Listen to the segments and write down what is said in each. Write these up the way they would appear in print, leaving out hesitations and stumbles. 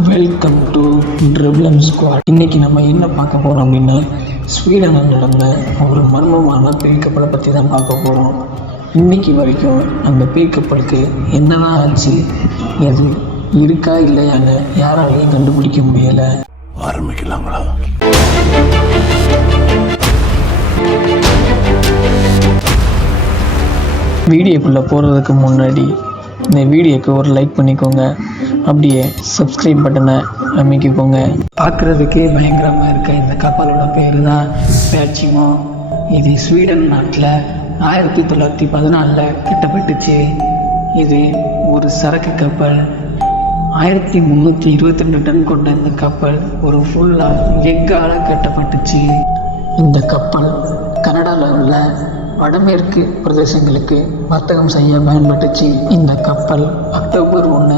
Welcome to ட்ரிபிளம் squad. இன்றைக்கி நம்ம என்ன பார்க்க போகிறோம் அப்படின்னா, ஸ்வீடனில் நடந்த ஒரு மர்மமான பேய் கப்பலை பற்றி தான் பார்க்க போகிறோம். இன்றைக்கி வரைக்கும் அந்த பேய் கப்பலுக்கு என்னதான் ஆச்சு, அது இருக்கா இல்லையான்னு யாராலையும் கண்டுபிடிக்க முடியலை. ஆரம்பிக்கலாங்களா? வீடியோக்குள்ளே போகிறதுக்கு முன்னாடி இந்த வீடியோக்கு ஒரு லைக் பண்ணிக்கோங்க, அப்படியே சப்ஸ்கிரைப் பட்டனை அமைக்கிக்கோங்க. பார்க்குறதுக்கே பயங்கரமாக இருக்க இந்த கப்பலோட பேர் தான் பேட்சிமோ. இது ஸ்வீடன் நாட்டில் 1914 கட்டப்பட்டுச்சு. இது ஒரு சரக்கு கப்பல். 1322 டன் கொண்ட இந்த கப்பல் ஒரு ஃபுல்லாக எக்கால் கட்டப்பட்டுச்சு. இந்த கப்பல் கனடாவில் உள்ள வடமேற்கு பிரதேசங்களுக்கு வர்த்தகம் செய்ய பயன்பட்டுச்சு. இந்த கப்பல் அக்டோபர் 1,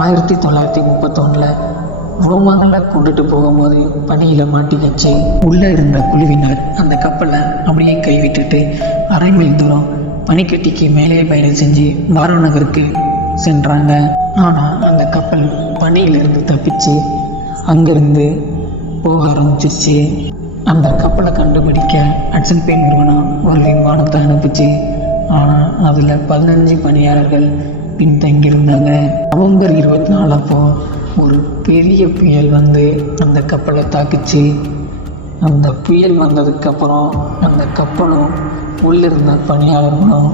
1931 ரோமாவில் கொண்டுட்டு போகும்போது பனியில் மாட்டிக்கிச்சு. உள்ளே இருந்த குழுவினர் அந்த கப்பலை அப்படியே கைவிட்டுட்டு அரை மைல் தூரம் பனிக்கட்டிக்கு மேலே பயணம் செஞ்சு வாரோ நகருக்கு சென்றாங்க. ஆனால் அந்த கப்பல் பனியிலிருந்து தப்பிச்சு அங்கிருந்து போக ஆரம்பிச்சிச்சு. அந்த கப்பலை கண்டுபிடிக்க ஹட்சன் பே நிறுவனம் ஒரு விமானத்தை அனுப்பிச்சு. ஆனால் அதில் 15 பணியாளர்கள் பின்தங்கியிருந்தாங்க. நவம்பர் 24 அப்போ ஒரு பெரிய புயல் வந்து அந்த கப்பலை தாக்குச்சு. அந்த புயல் வந்ததுக்கப்புறம் அந்த கப்பலும் உள்ளிருந்த பணியாளர்களும்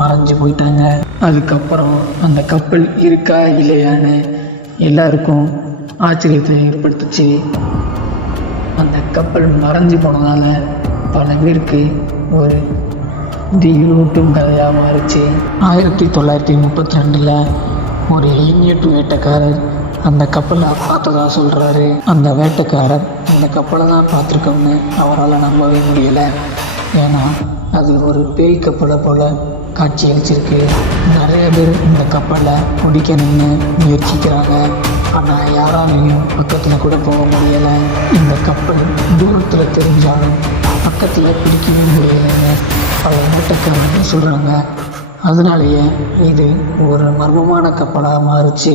மறைஞ்சு போயிட்டாங்க. அதுக்கப்புறம் அந்த கப்பல் இருக்கா இல்லையான்னு எல்லாருக்கும் ஆச்சரியத்தை ஏற்படுத்துச்சு. அந்த கப்பல் மறைஞ்சு போனதால் பல பேருக்கு ஒரு திகிலூட்டும் கதையாக மாறிச்சு. 1932 ஒரு இனியட்டு வேட்டைக்காரர் அந்த கப்பலை பார்த்ததாக சொல்கிறாரு. அந்த வேட்டைக்காரர் அந்த கப்பலை தான் பார்த்துருக்கோம்னு அவரால் நம்பவே முடியலை. ஏன்னா அது ஒரு பேய் கப்பலை போல் காட்சி அளிச்சிருக்கு. நிறைய பேர் இந்த கப்பலை பிடிக்கணும்னு முயற்சிக்கிறாங்க, ஆனால் யாராலையும் பக்கத்தில் கூட போக முடியலை. இந்த கப்பல் தூரத்தில் தெரிஞ்சாலும் பக்கத்தில் பிடிக்கவே முடியலைன்னு பல வேட்டைக்காரங்க சொல்கிறாங்க. அதனாலேயே இது ஒரு மர்மமான கப்பலாக மாறுச்சு.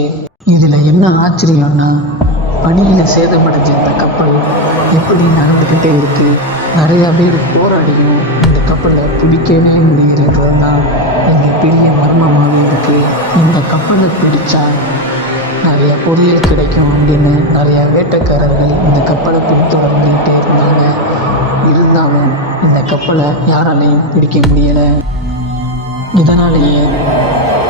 இதில் என்ன ஆச்சரியம்னா, பனியில் சேதமடைஞ்ச இந்த கப்பல் எப்படி நடந்துக்கிட்டே இருக்குது. நிறையா பேர் போராடியும் இந்த கப்பலை பிடிக்கவே முடிகிறதுனா இது பெரிய மர்மமாக இருக்குது. இந்த கப்பலை பிடிச்சா நிறைய பொருள் கிடைக்கும் அப்படின்னு நிறையா வேட்டைக்காரர்கள் இந்த கப்பலை பிடித்தொடர்ந்துக்கிட்டே இருந்தாங்க. இருந்தாலும் இந்த கப்பலை யாராலையும் பிடிக்க முடியலை. இதனாலேயே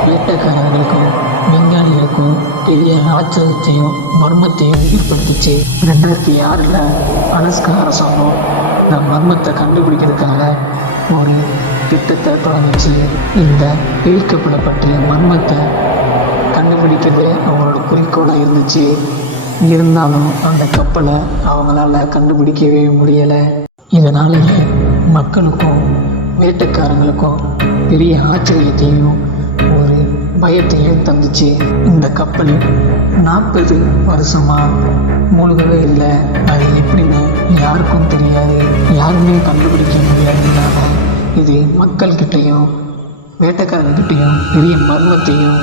வேட்டைக்காரர்களுக்கும் விஞ்ஞானிகளுக்கும் பெரிய ஆச்சரியத்தையும் மர்மத்தையும் ஏற்படுத்திச்சு. 2006 அலாஸ்கா அரசாங்கம் இந்த மர்மத்தை கண்டுபிடிக்கிறதுக்காக ஒரு திட்டத்தை தொடங்குச்சு. இந்த பேய் கப்பலை பற்றிய மர்மத்தை கண்டுபிடிக்கிறது அவங்களோட குறிக்கோளாக இருந்துச்சு. இருந்தாலும் அந்த கப்பலை அவங்களால கண்டுபிடிக்கவே முடியலை. இதனாலேயே மக்களுக்கும் வேட்டைக்காரங்களுக்கும் பெரிய ஆச்சரியத்தையும் ஒரு பயத்தையும் தந்துச்சு. இந்த கப்பல் 40 வருஷமாக மூழ்கவே இல்லை. அது எப்படின்னு யாருக்கும் தெரியாது, யாருமே கண்டுபிடிக்க முடியாதுனால இது மக்கள்கிட்டையும் வேட்டைக்காரர்கிட்டையும் பெரிய மர்மத்தையும்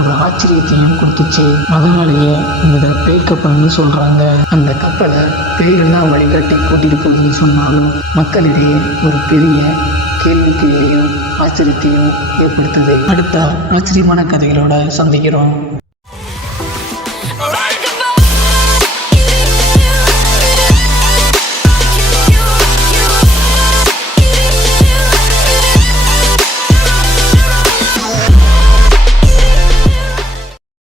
ஒரு ஆச்சரியத்தையும் கொடுத்துச்சு. அதனாலேயே இந்த பேய் கப்பல்னு சொல்கிறாங்க. அந்த கப்பலை பேயெல்லாம் வழிகாட்டி கூட்டிகிட்டு போகுதுன்னு சொன்னாலும் மக்களிடையே ஒரு பெரிய கேள்விக்கையையும் ஆச்சரியத்தையும் ஏற்படுத்துது. அடுத்த ஆச்சரியமான கதைகளோட சந்திக்கிறோம்.